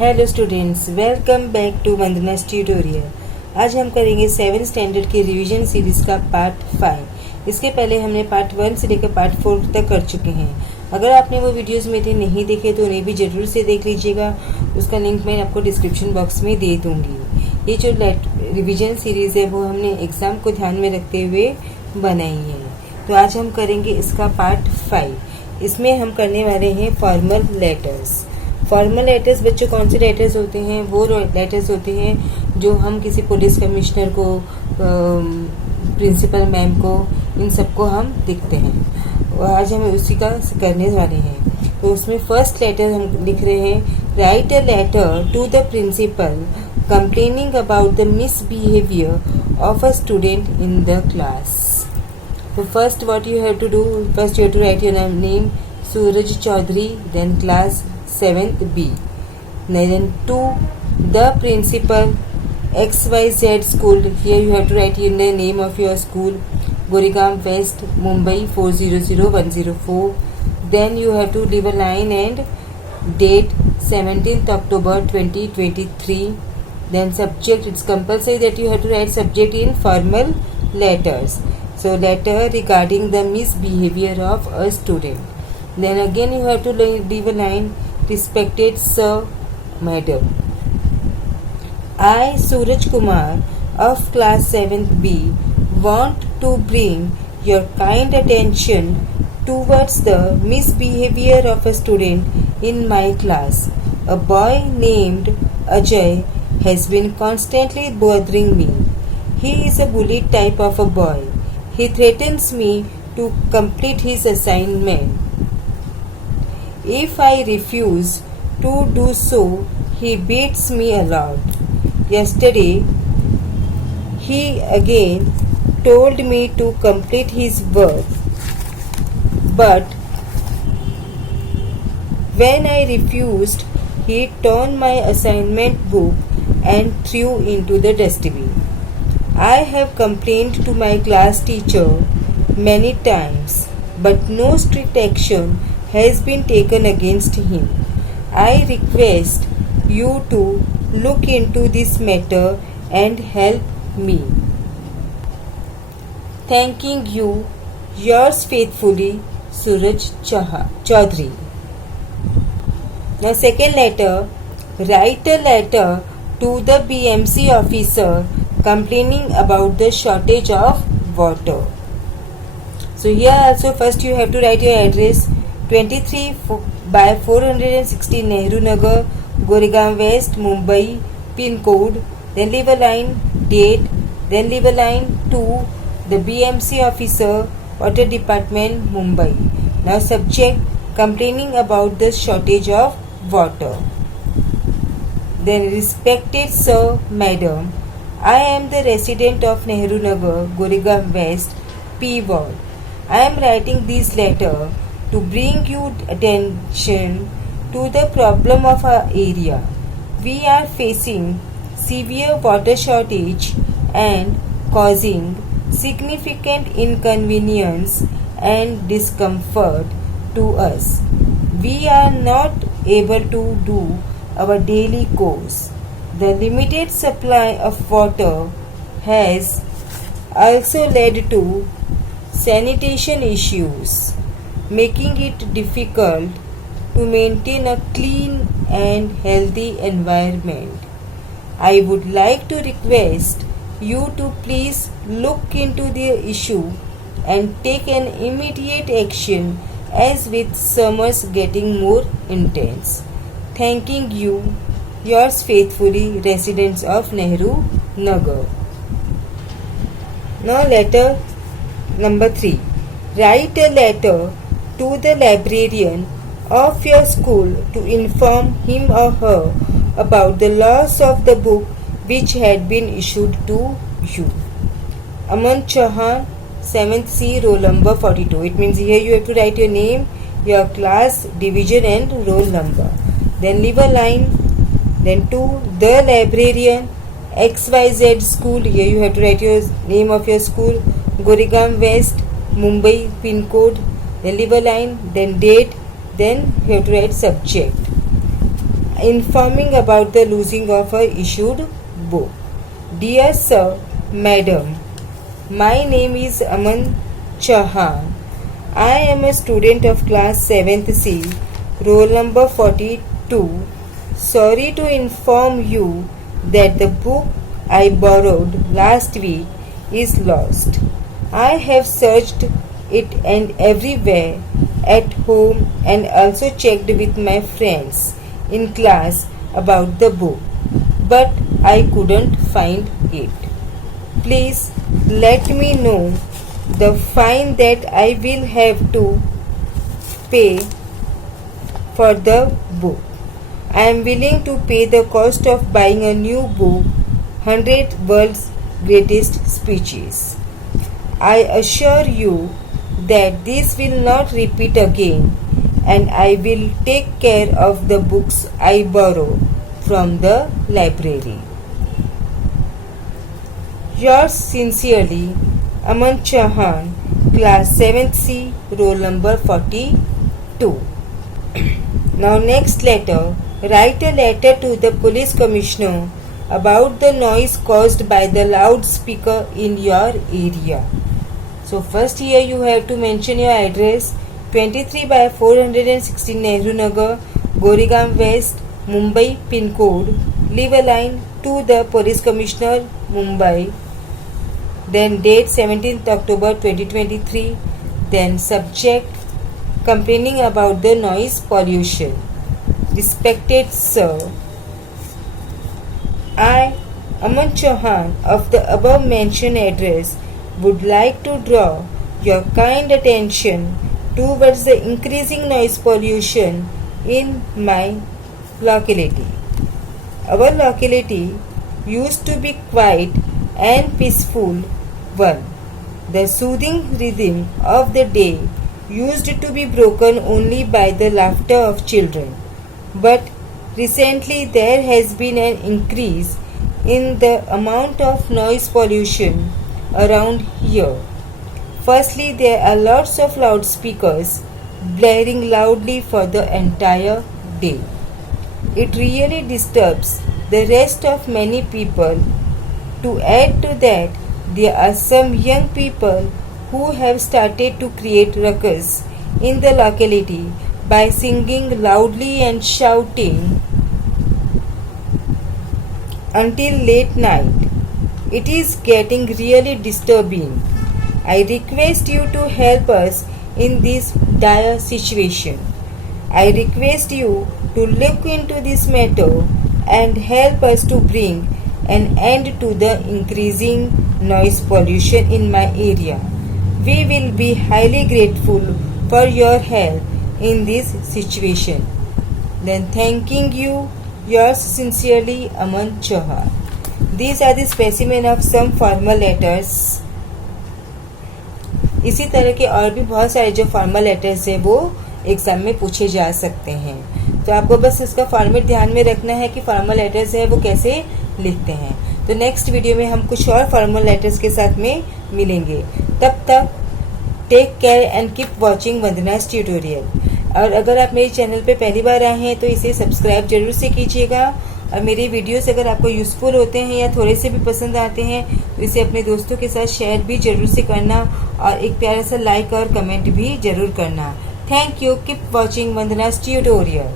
Hello students, welcome back to Vandana's tutorial. आज हम करेंगे 7th स्टैंडर्ड की रिवीजन सीरीज का पार्ट 5। इसके पहले हमने पार्ट 1 से लेकर पार्ट 4 तक कर चुके हैं। अगर आपने वो वीडियोस मेरे नहीं देखे तो उन्हें भी जरूर से देख लीजिएगा। उसका लिंक मैं आपको डिस्क्रिप्शन बॉक्स में दे दूंगी। ये जो रिवीजन सीरीज है वो हमने एग्जाम को ध्यान में रखते हुए बनाई है। तो आज हम करेंगे इसका पार्ट 5। इसमें हम करने वाले हैं फॉर्मल लेटर्स। फॉर्मल लेटर्स बच्चों कौन से लेटर्स होते हैं? वो लेटर्स होते हैं जो हम किसी पुलिस कमिश्नर को, प्रिंसिपल मैम को, इन सबको हम लिखते हैं। और आज हम उसी का करने वाले हैं। तो उसमें फर्स्ट लेटर हम लिख रहे हैं, write a letter to the principal complaining about the misbehaviour of a student in the class. तो first what you have to do, first you have to write your name Suraj Chaudhary, then class 7th B. Then to the principal XYZ school. Here you have to write in the name of your school, Goregaon West, Mumbai 400104. Then you have to leave a line and date 17th October 2023. Then subject, it's compulsory that you have to write subject in formal letters. So letter regarding the misbehavior of a student. Then again you have to leave a line, respected sir, madam, I Suraj Kumar of class 7th B want to bring your kind attention towards the misbehavior of a student in my class. A boy named Ajay has been constantly bothering me. He is a bully type of a boy. He threatens me to complete his assignment. If I refuse to do so, he beats me a lot. Yesterday, he again told me to complete his work, but when I refused, he torn my assignment book and threw into the dustbin. I have complained to my class teacher many times, but no strict action has been taken against him. I request you to look into this matter and help me. Thanking you, yours faithfully, Suraj Chaudhary. Now second letter, write a letter to the BMC officer complaining about the shortage of water. So here also first you have to write your address, 23 by 460 Nehru Nagar, Goregaon West, Mumbai, pin code. Then leave a line, date. Then leave a line to the BMC officer, Water Department, Mumbai. Now subject, complaining about the shortage of water. Then respected sir, madam, I am the resident of Nehru Nagar, Goregaon West, P Ward. I am writing this letter to bring you attention to the problem of our area. We are facing severe water shortage and causing significant inconvenience and discomfort to us. We are not able to do our daily course. The limited supply of water has also led to sanitation issues, making it difficult to maintain a clean and healthy environment. I would like to request you to please look into the issue and take an immediate action as with summers getting more intense. Thanking you, yours faithfully, residents of Nehru Nagar. Now letter number 3. Write a letter to the librarian of your school to inform him or her about the loss of the book which had been issued to you. Aman Chauhan, 7th C, roll number 42. It means here you have to write your name, your class, division and roll number. Then leave a line. Then to the librarian, XYZ school. Here you have to write your name of your school, Goregaon West, Mumbai, pin code. Then leave a line, then date, then you have to write subject. informing about the losing of a issued book. Dear Sir, Madam, my name is Aman Chauhan. I am a student of class 7th C, roll number 42. Sorry to inform you that the book I borrowed last week is lost. I have searched it and everywhere at home and also checked with my friends in class about the book, but I couldn't find it. Please let me know the fine that I will have to pay for the book. I am willing to pay the cost of buying a new book, 100 World's Greatest Speeches. I assure you that this will not repeat again, and I will take care of the books I borrow from the library. Yours sincerely, Aman Chauhan, class 7th C, roll number 42. Now next letter. Write a letter to the police commissioner about the noise caused by the loudspeaker in your area. So first here you have to mention your address, 23 by 416 Nehru Nagar, Goregaon West, Mumbai pin code. Leave a line to the police commissioner, Mumbai. Then date 17th October 2023. Then subject complaining about the noise pollution. Respected Sir, I, Aman Chauhan, of the above mentioned address, would like to draw your kind attention towards the increasing noise pollution in my locality. Our locality used to be quiet and peaceful one. The soothing rhythm of the day used to be broken only by the laughter of children. But recently there has been an increase in the amount of noise pollution around here. Firstly, there are lots of loudspeakers blaring loudly for the entire day. It really disturbs the rest of many people. To add to that, there are some young people who have started to create ruckus in the locality by singing loudly and shouting until late night. It is getting really disturbing. I request you to help us in this dire situation. I request you to look into this matter and help us to bring an end to the increasing noise pollution in my area. We will be highly grateful for your help in this situation. Then thanking you, yours sincerely, Aman Chauhan. These are the specimen of some formal letters. इसी तरह के और भी बहुत सारे जो formal letters हैं वो एग्जाम में पूछे जा सकते हैं. तो आपको बस इसका फॉर्मेट ध्यान में रखना है कि फॉर्मल लेटर्स है वो कैसे लिखते हैं. तो नेक्स्ट वीडियो में हम कुछ और फॉर्मल लेटर्स के साथ में मिलेंगे. तब तक take care and keep watching Vandana's tutorial. और अगर आप मेरे चैनल पे पहली बार आए हैं तो इसे सब्सक्राइब जरूर से कीजिएगा. और मेरे वीडियोस अगर आपको यूज़फुल होते हैं या थोड़े से भी पसंद आते हैं तो इसे अपने दोस्तों के साथ शेयर भी जरूर से करना और एक प्यारा सा लाइक और कमेंट भी जरूर करना. Thank you. Keep watching Vandana's tutorial.